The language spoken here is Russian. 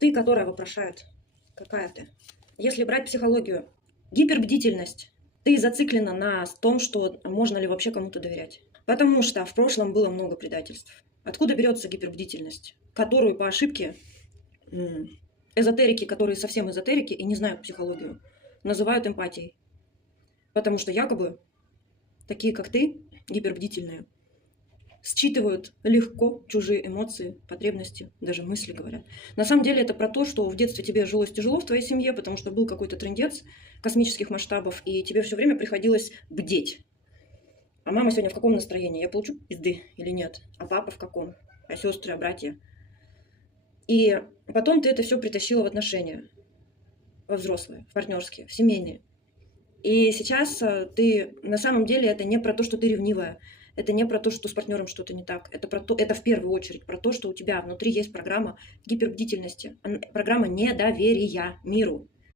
Ты, которая вопрошает, какая ты? Если брать психологию, гипербдительность. Ты зациклена на том, что можно ли вообще кому-то доверять. Потому что в прошлом было много предательств. Откуда берется гипербдительность, которую по ошибке эзотерики, которые совсем эзотерики и не знают психологию, называют эмпатией. Потому что якобы такие, как ты, гипербдительные, считывают легко чужие эмоции, потребности, даже мысли говорят. На самом деле это про то, что в детстве тебе жилось тяжело в твоей семье, потому что был какой-то трындец космических масштабов, и тебе все время приходилось бдеть. А мама сегодня в каком настроении? Я получу пизды или нет? А папа в каком? А сестры, а братья? И потом ты это все притащила в отношения, во взрослые, в партнерские, в семейные. И сейчас ты, на самом деле, это не про то, что ты ревнивая, это не про то, что с партнером что-то не так, это в первую очередь про то, что у тебя внутри есть программа гипербдительности, программа недоверия миру.